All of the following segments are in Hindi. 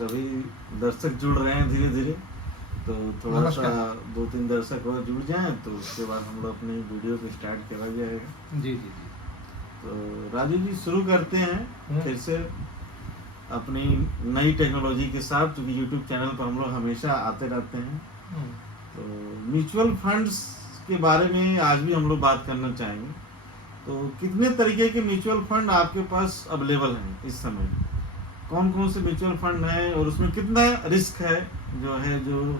सभी दर्शक जुड़ रहे हैं धीरे धीरे, तो थोड़ा सा नमस्कार। 2-3 दर्शक और जुड़ जाएं तो उसके बाद हम लोग अपनी वीडियो को स्टार्ट करा जाएगा। जी जी जी। तो राजू जी शुरू करते हैं फिर से अपनी नई टेक्नोलॉजी के साथ, क्योंकि यूट्यूब चैनल पर हम लोग हमेशा आते रहते हैं। तो म्यूचुअल फंड्स के बारे में आज भी हम लोग बात करना चाहेंगे। तो कितने तरीके के म्यूचुअल फंड आपके पास अवेलेबल हैं इस समय? कौन कौन से म्यूचुअल फंड हैं और उसमें कितना रिस्क है, जो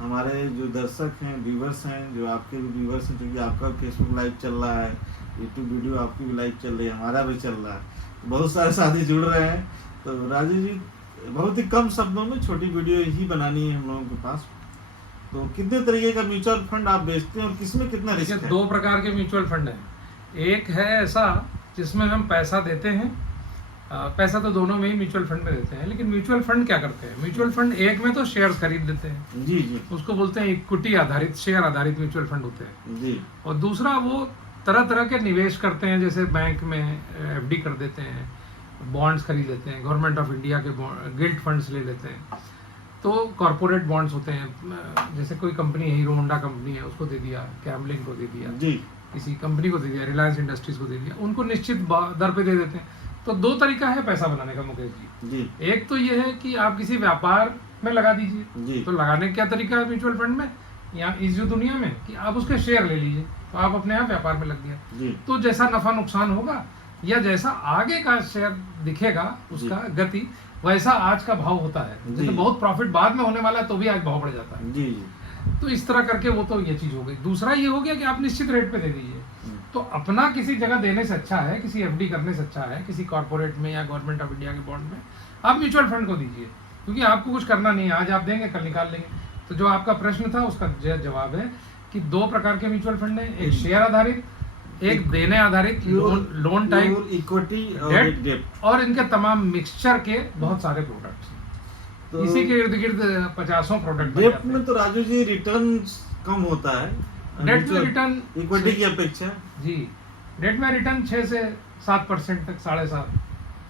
हमारे जो दर्शक हैं, व्यूवर्स हैं, जो आपके भी व्यूवर्स हैं, क्योंकि आपका फेसबुक लाइव चल रहा है, यूट्यूब वीडियो आपकी भी लाइव चल रही है, हमारा भी चल रहा है, बहुत सारे साथी जुड़ रहे हैं। तो राजू जी, बहुत ही कम शब्दों में छोटी वीडियो ही बनानी है हम लोगों के पास। तो कितने तरीके का म्यूचुअल फंड आप बेचते हैं और किसमें कितना रिस्क है? 2 प्रकार के म्यूचुअल फंड हैं। एक है ऐसा जिसमें हम पैसा देते हैं, पैसा तो दोनों में ही म्यूचुअल फंड में देते हैं, लेकिन म्यूचुअल फंड क्या करते हैं? म्यूचुअल फंड एक में तो शेयर्स खरीद लेते हैं, जी जी, उसको बोलते हैं इक्विटी आधारित, शेयर आधारित म्यूचुअल फंड होते हैं जी। और दूसरा वो तरह तरह के निवेश करते हैं, जैसे बैंक में एफडी कर देते हैं, बॉन्ड्स खरीद लेते हैं, गवर्नमेंट ऑफ इंडिया के गिल्ट फंड्स ले लेते हैं, तो कॉर्पोरेट बॉन्ड्स होते हैं, जैसे कोई कंपनी है, हीरो होंडा कंपनी है, उसको दे दिया, कैमलिन को दे दिया, जी, किसी कंपनी को दे दिया, रिलायंस इंडस्ट्रीज को दे दिया, उनको निश्चित दर पे दे देते हैं। तो 2 तरीका है पैसा बनाने का मुकेश जी। एक तो ये है कि आप किसी व्यापार में लगा जी। दीजिए, तो लगाने का क्या तरीका है म्यूचुअल फंड में या इस जो दुनिया में कि आप उसके शेयर ले लीजिए, तो आप अपने आप व्यापार में लग गया, जी। तो जैसा नफा नुकसान होगा या जैसा आगे का शेयर दिखेगा उसका गति, वैसा आज का भाव होता है। जैसे बहुत प्रॉफिट बाद में होने वाला है तो भी आज भाव बढ़ जाता है। जी जी। तो इस तरह करके वो तो ये चीज हो गई। दूसरा ये हो गया कि आप निश्चित रेट पे दे दीजिए, तो अपना किसी जगह देने से अच्छा है, किसी एफडी करने से अच्छा है, किसी कॉर्पोरेट में या गवर्नमेंट ऑफ इंडिया के बॉन्ड में आप म्यूचुअल फंड को दीजिए, क्योंकि आपको कुछ करना नहीं है, आज आप देंगे कल निकाल लेंगे। तो जो आपका प्रश्न था उसका जवाब है कि 2 प्रकार के म्यूचुअल फंड है, एक शेयर आधारित, एक देने आधारित, लोन टाइप, इक्विटी डेट, और इनके तमाम मिक्सचर के बहुत सारे प्रोडक्ट्स हैं। तो इसी के इर्द गिर्द 50 प्रोडक्ट डेट में तो राजू जी रिटर्न कम होता है, डेट में रिटर्न इक्विटी की अपेक्षा। जी, डेट में रिटर्न 6 से 7% तक, 7.5,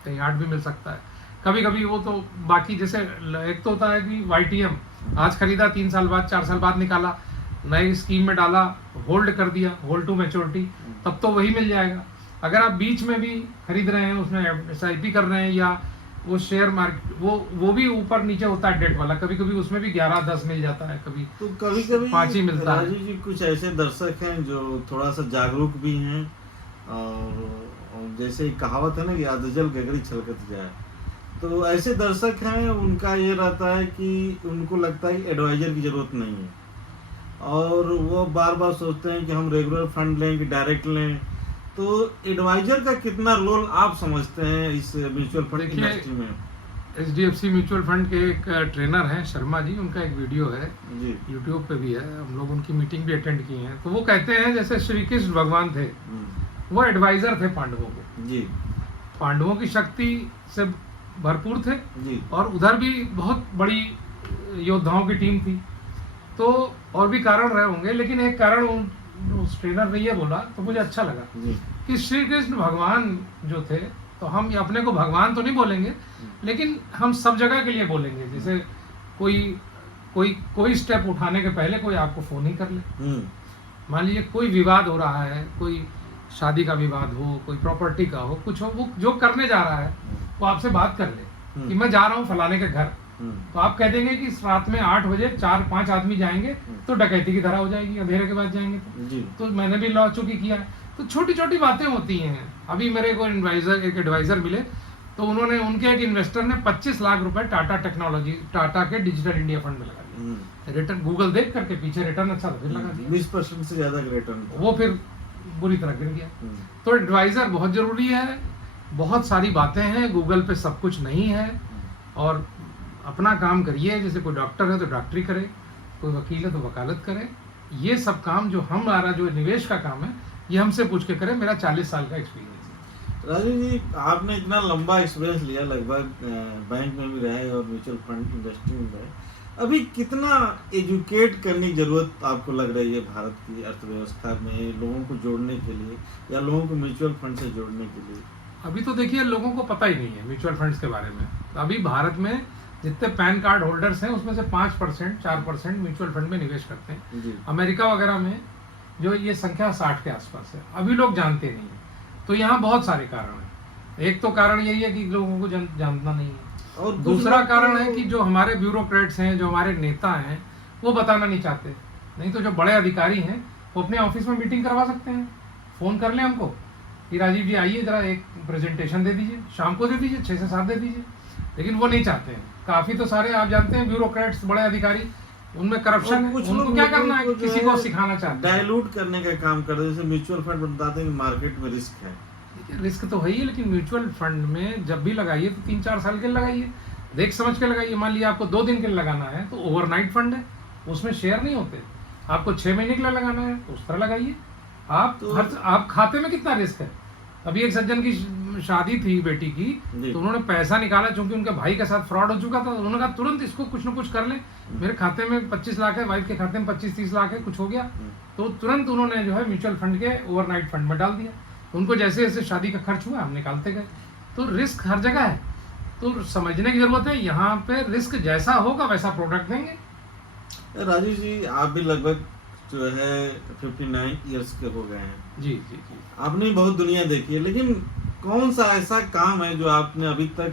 कहीं 8 भी मिल सकता है कभी कभी। वो तो बाकी जैसे एक तो होता है कि YTM, आज खरीदा 3 साल बाद 4 साल बाद निकाला, नई स्कीम में डाला, होल्ड कर दिया, होल्ड टू मैच्योरिटी, तब तो वही मिल जाएगा। अगर आप बीच में भी खरीद रहे हैं, उसमें SIP कर रहे हैं, या वो शेयर मार्केट, वो भी ऊपर नीचे होता है डेट वाला, कभी कभी उसमें भी 11-10 मिल जाता है, कभी तो कभी कभी 5 ही मिलता है। राजू जी, कुछ ऐसे दर्शक हैं जो थोड़ा सा जागरूक भी हैं, और जैसे कहावत है ना कि आदजल गगरी छलकत जाए, तो ऐसे दर्शक हैं, उनका ये रहता है कि उनको लगता है कि एडवाइजर की जरूरत नहीं है, और वो बार बार सोचते हैं कि हम रेगुलर फंड लें कि डायरेक्ट लें। तो एडवाइजर का कितना रोल आप समझते हैं इस म्यूचुअल फंड इंडस्ट्री में? HDFC म्यूचुअल फंड के एक ट्रेनर हैं शर्मा जी, उनका एक वीडियो है जी, यूट्यूब पे भी है, हम लोग उनकी मीटिंग भी अटेंड की है। तो वो कहते हैं जैसे श्री कृष्ण भगवान थे, वो एडवाइजर थे पांडवों को, जी, पांडवों की शक्ति से भरपूर थे, जी, और उधर भी बहुत बड़ी योद्धाओं की टीम थी, तो और भी कारण रहे होंगे, लेकिन एक कारण उस ट्रेनर ने ये बोला तो मुझे अच्छा लगा जी, कि श्री कृष्ण भगवान जो थे, तो हम अपने को भगवान तो नहीं बोलेंगे, लेकिन हम सब जगह के लिए बोलेंगे। जैसे कोई स्टेप उठाने के पहले कोई आपको फोन ही कर ले, मान लीजिए कोई विवाद हो रहा है, कोई शादी का विवाद हो, कोई प्रॉपर्टी का हो, कुछ हो, वो जो करने जा रहा है वो आपसे बात कर ले कि मैं जा रहा हूँ फलाने के घर, तो आप कह देंगे कि रात में 8 बजे 4-5 आदमी जाएंगे तो डकैती की तरह हो जाएगी, अंधेरे के बाद जाएंगे तो मैंने भी लॉ चुकी किया है। तो छोटी छोटी बातें होती हैं। अभी मेरे को एक एडवाइजर मिले, तो उन्होंने, उनके एक इन्वेस्टर ने 25 लाख रुपए टाटा के डिजिटल इंडिया फंड में लगा दिया। रिटर्न गूगल देख करके पीछे रिटर्न अच्छा था, फिर लगा दिया 20% से ज्यादा रिटर्न, वो फिर बुरी तरह गिर गया। तो एडवाइजर बहुत जरूरी है, बहुत सारी बातें हैं, गूगल पे सब कुछ नहीं है, और अपना काम करिए। जैसे कोई डॉक्टर है तो डॉक्टरी करे, कोई वकील है तो वकालत करे। ये सब काम जो हमारा जो निवेश का काम है, ये हमसे पूछ के करें। मेरा 40 साल का एक्सपीरियंस है। राजू जी, आपने इतना लंबा एक्सपीरियंस लिया, लगभग बैंक में भी रहे और म्यूचुअल फंड इंडस्ट्री में रहे, अभी कितना एजुकेट करने की जरूरत आपको लग रही है भारत की अर्थव्यवस्था में लोगों को जोड़ने के लिए, या लोगों को म्यूचुअल फंड से जोड़ने के लिए? अभी तो देखिए लोगों को पता ही नहीं है म्यूचुअल फंड्स के बारे में। अभी भारत में जितने पैन कार्ड होल्डर्स हैं उसमें से 5% 4% म्यूचुअल फंड में निवेश करते हैं। जी। अमेरिका वगैरह में जो ये संख्या 60 के आसपास है, अभी लोग जानते नहीं है। तो यहाँ बहुत सारे कारण हैं। एक तो कारण यही है कि लोगों को जानना नहीं है, और दूसरा कारण है कि जो हमारे ब्यूरोक्रेट्स हैं, जो हमारे नेता हैं, वो बताना नहीं चाहते। नहीं तो जो बड़े अधिकारी हैं वो अपने ऑफिस में मीटिंग करवा सकते हैं, फोन कर लें हमको कि राजीव जी आइए जरा एक प्रेजेंटेशन दे दीजिए, शाम को दे दीजिए, 6 से 7 दे दीजिए। लेकिन वो नहीं चाहते हैं। काफी तो सारे आप जानते हैं ब्यूरोक्रेट्स, बड़े अधिकारी, उनमें करप्शन है। उनको क्या करना है, किसी को सिखाना चाहते हैं, डाइल्यूट करने का काम कर रहे हैं। जैसे म्यूचुअल फंड बताते हैं कि मार्केट में रिस्क है, रिस्क तो है ही, लेकिन म्यूचुअल फंड में जब भी लगाइए तो 3-4 साल के लगाइए, देख समझ के लगाइए। मान लिया आपको 2 दिन के लिए लगाना है तो ओवरनाइट फंड है, उसमें शेयर नहीं होते। आपको 6 महीने के लिए लगाना है तो उस तरह लगाइए। आप खाते में कितना रिस्क है। अभी एक सज्जन की शादी थी बेटी की, तो उन्होंने पैसा निकाला, चूंकि उनके भाई के साथ फ्रॉड हो चुका था। उन्होंने कहा तुरंत इसको कुछ ना कुछ कर ले, मेरे खाते में 25 लाख है, वाइफ के खाते में 25-30 लाख है, कुछ हो गया तो तुरंत उन्होंने जो है म्यूचुअल फंड के ओवरनाइट फंड में डाल दिया। उनको जैसे जैसे शादी का खर्च हुआ हम निकालते गए। तो रिस्क हर जगह है, तो समझने की जरूरत है। यहाँ पे रिस्क जैसा होगा वैसा प्रोडक्ट देंगे। राजीव जी, आप भी लगभग जो है 59 ईयर्स के हो गए हैं। जी जी जी। आपने बहुत दुनिया देखी है, लेकिन कौन सा ऐसा काम है जो आपने अभी तक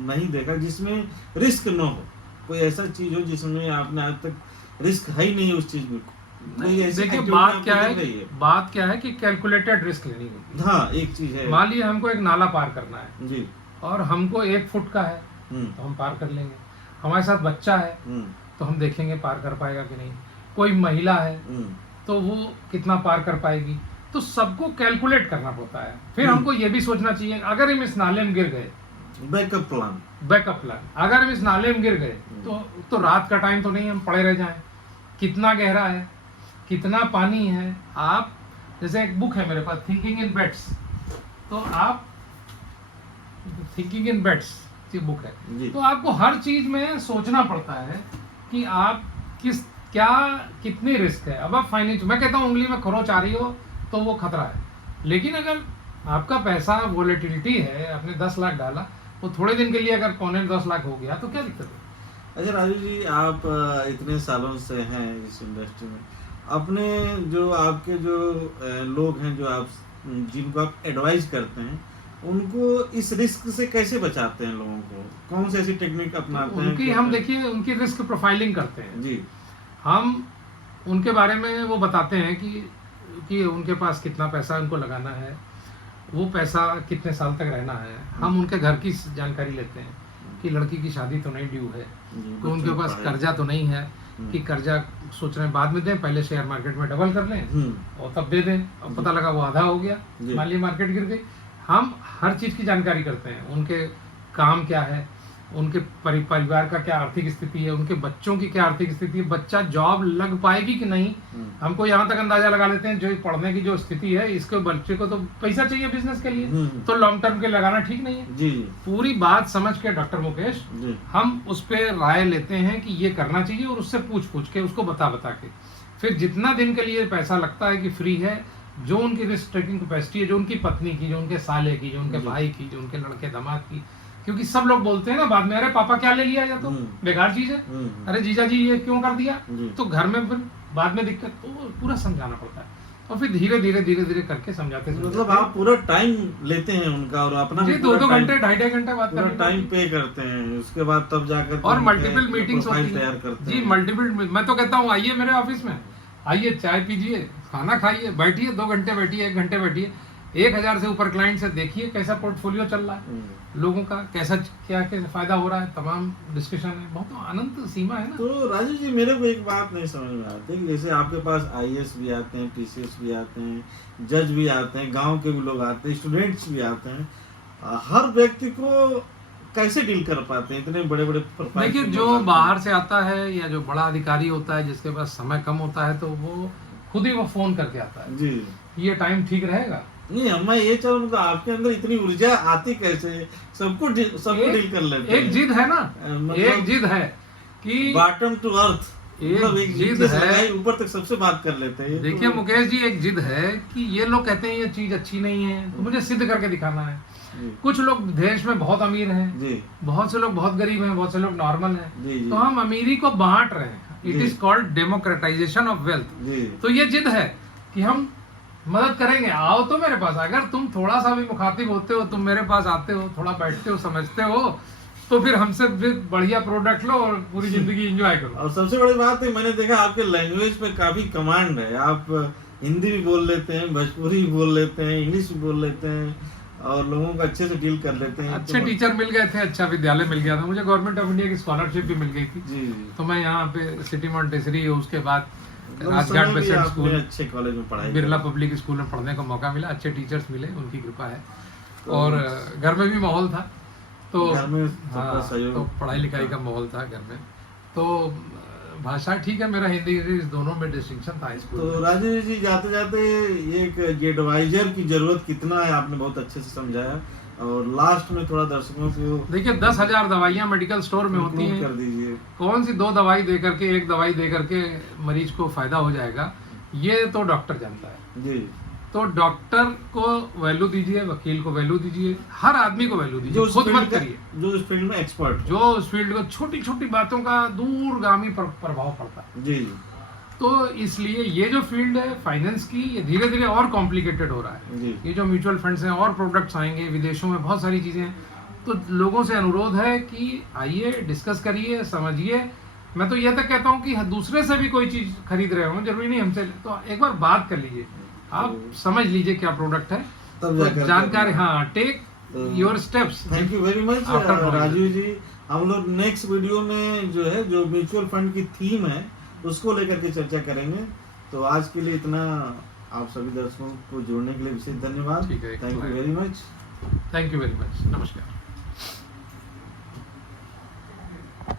नहीं देखा जिसमें रिस्क न हो? कोई ऐसा चीज हो जिसमें आपने आज तक रिस्क है ही नहीं उस चीज में? देखिए बात क्या है कि कैलकुलेटेड रिस्क लेनी होती है। हाँ, एक चीज है, मान लीजिए हमको एक नाला पार करना है जी, और हमको 1 फुट का है तो हम पार कर लेंगे। हमारे साथ बच्चा है तो हम देखेंगे पार कर पाएगा कि नहीं। कोई महिला है तो वो कितना पार कर पाएगी। तो सबको कैलकुलेट करना पड़ता है। फिर हमको ये भी सोचना चाहिए अगर हम इस नाले में गिर गए, बैकअप प्लान। अगर हम इस नाले में गिर गए तो रात का टाइम तो नहीं हम पड़े रह जाएं। कितना गहरा है, कितना पानी है। आप जैसे एक बुक है मेरे पास, थिंकिंग इन बेट्स, तो आप थिंकिंग इन बेट्स की बुक है। तो आपको हर चीज में सोचना पड़ता है कि आप कितनी रिस्क है। अब आप फाइनेंस, मैं कहता हूँ उंगली में खरोच आ रही हो तो वो खतरा है, लेकिन अगर आपका पैसा वोलेटिलिटी है, आपने 10 लाख डाला, वो थोड़े दिन के लिए अगर 10 लाख हो गया तो क्या दिक्कत है। अच्छा राजू जी, आप इतने सालों से हैं इस इंडस्ट्री में, अपने जो आपके जो लोग हैं, जो आप जिनको आप एडवाइस करते हैं, उनको इस रिस्क से कैसे बचाते हैं? लोगों को कौन सी ऐसी टेक्निक अपनाते हैं? उनकी हम देखिए उनकी रिस्क प्रोफाइलिंग करते हैं जी। हम उनके बारे में वो बताते हैं कि उनके पास कितना पैसा उनको लगाना है, वो पैसा कितने साल तक रहना है। हम उनके घर की जानकारी लेते हैं कि लड़की की शादी तो नहीं ड्यू है, तो उनके पास कर्जा तो नहीं है कि कर्जा सोच रहे हैं बाद में दें, पहले शेयर मार्केट में डबल कर लें और तब दे दें। अब पता लगा वो आधा हो गया, मान लीजिए मार्केट गिर गई। हम हर चीज की जानकारी करते हैं, उनके काम क्या है, उनके परिवार का क्या आर्थिक स्थिति है, उनके बच्चों की क्या आर्थिक स्थिति है, बच्चा जॉब लग पाएगी कि नहीं। हमको यहाँ तक अंदाजा लगा लेते हैं जो पढ़ने की जो स्थिति है, इसके बच्चे को तो पैसा चाहिए बिजनेस के लिए, तो लॉन्ग टर्म के लगाना ठीक नहीं है। जी। पूरी बात समझ के डॉक्टर मुकेश हम उस पर राय लेते हैं कि ये करना चाहिए, और उससे पूछ के उसको बता के फिर जितना दिन के लिए पैसा लगता है कि फ्री है, जो उनकी रिस्क टेकिंग कैपेसिटी है, जो उनकी पत्नी की, जो उनके साले की, जो उनके भाई की, जो उनके लड़के दामाद की, क्योंकि सब लोग बोलते हैं ना बाद में, अरे पापा क्या ले लिया, या तो बेकार चीज है, अरे जीजा जी ये क्यों कर दिया, तो घर में फिर बाद में दिक्कत। तो पूरा समझाना पड़ता है और फिर धीरे धीरे करके समझाते हैं। मतलब आप पूरा टाइम लेते हैं उनका और अपना 2 घंटे 2.5 घंटे बात पूरा टाइम पे करते हैं, उसके बाद तब जाकर और मल्टीपल मीटिंग्स होती है जी। मल्टीपल, मैं तो कहता हूँ आइए मेरे ऑफिस में, आइए चाय पीजिए, खाना खाइए, बैठिए 2 घंटे बैठिए, 1 घंटे बैठिए, 1000 से ऊपर क्लाइंट से देखिए कैसा पोर्टफोलियो चल रहा है लोगों का, कैसा क्या फायदा हो रहा है, तमाम डिस्कशन है, बहुत अनंत सीमा है ना। तो राजू जी, मेरे को एक बात नहीं समझ में आती, जैसे आपके पास IAS भी आते हैं, TCS भी आते हैं, जज भी आते हैं, गांव के भी लोग आते हैं, स्टूडेंट्स भी आते हैं, हर व्यक्ति को कैसे डील कर पाते हैं इतने बड़े बड़े प्रोफाइल? देखिए, जो बाहर से आता है या जो बड़ा अधिकारी होता है जिसके पास समय कम होता है, तो वो खुद ही वो फोन करके आता है जी, ये टाइम ठीक रहेगा। नहीं, मैं ये चाहूँ तो आपके अंदर इतनी ऊर्जा आती कैसे, सबको डील कर लेते हैं? एक जिद है ना, एक जिद है कि बॉटम टू अर्थ। मतलब एक जिद नीचे से है। लगाई ऊपर तक सबसे बात कर लेते हैं। ये देखिए तो- मुकेश जी, एक जिद है कि ये लोग कहते हैं ये चीज अच्छी नहीं है, तो मुझे सिद्ध करके दिखाना है। जी कुछ लोग देश में बहुत अमीर हैं, जी बहुत से लोग बहुत गरीब हैं, बहुत से लोग नॉर्मल हैं, जी जी तो हम अमीरी को बांट रहे हैं। इट जी। Is called democratization of wealth. जी तो ये जिद है कि हम मदद करेंगे, आओ तो मेरे पास। अगर तुम थोड़ा सा भी मुखातिब होते हो, तुम मेरे पास आते हो, थोड़ा बैठते हो, समझते हो, तो फिर हमसे भी बढ़िया प्रोडक्ट लो और पूरी जिंदगी एंजॉय करो। और सबसे बड़ी बात है, मैंने देखा आपके लैंग्वेज पे काफी कमांड है। आप हिंदी भी बोल लेते हैं, भोजपुरी भी बोल लेते हैं, इंग्लिश भी बोल लेते हैं और लोगों को अच्छे से डील कर लेते हैं। अच्छे टीचर मिल गए थे, अच्छा विद्यालय मिल गया था मुझे, गवर्नमेंट ऑफ इंडिया की स्कॉलरशिप भी मिल गई थी। जी जी तो मैं यहाँ पे सिटी मॉन्टेसरी, उसके बाद मतलब राजघाट समय भी बेसेंट आपने स्कूल, अच्छे कॉलेज में पढ़ाई बिरला करी। पब्लिक स्कूल में पढ़ने का मौका मिला। अच्छे टीचर्स मिले, उनकी कृपा है। तो- और घर में भी माहौल था, तो घर में सबका हाँ, सहयोग। तो पढ़ाई लिखाई का माहौल था घर में। तो भाषा ठीक है, मेरा हिंदी इंग्लिश दोनों में डिस्टिंक्शन था स्कूल तो में। राजीव जी, जाते जाते एक एडवाइजर की जरूरत कितना है आपने बहुत अच्छे से समझाया। और लास्ट में थोड़ा दर्शकों को देखिए 10,000 दवाइयां मेडिकल स्टोर में होती conclude हैं, कर दीजिए। कौन सी 2 दवाई दे करके, 1 दवाई दे करके मरीज को फायदा हो जाएगा, ये तो डॉक्टर जानता है। जी तो डॉक्टर को वैल्यू दीजिए, वकील को वैल्यू दीजिए, हर आदमी को वैल्यू जो दीजिए, उस खुद फील्ड मत का- करिए। जो उस फील्ड में एक्सपर्ट हो। जो उस फील्ड को छोटी छोटी बातों का दूरगामी प्रभाव पड़ता है। जी जी तो इसलिए ये जो फील्ड है फाइनेंस की, ये धीरे धीरे और कॉम्प्लिकेटेड हो रहा है। जी ये जो म्यूचुअल फंड्स हैं और प्रोडक्ट्स आएंगे, विदेशों में बहुत सारी चीजें हैं। तो लोगों से अनुरोध है कि आइए, डिस्कस करिए, समझिए। मैं तो ये तक कहता हूँ कि दूसरे से भी कोई चीज खरीद रहे हो, जरूरी नहीं हमसे, तो एक बार बात कर लीजिए, आप समझ लीजिए क्या प्रोडक्ट है, तब तो जाकर जानकारी, हाँ, टेक तो- your steps. Thank you very much After knowing Rajiv ji. हम लोग नेक्स्ट वीडियो में जो है, जो म्यूचुअल फंड की थीम है, उसको लेकर के चर्चा करेंगे। तो आज के लिए इतना। आप सभी दर्शकों को जोड़ने के लिए विशेष धन्यवाद। ठीक है, thank you very much. Thank you very much, नमस्कार।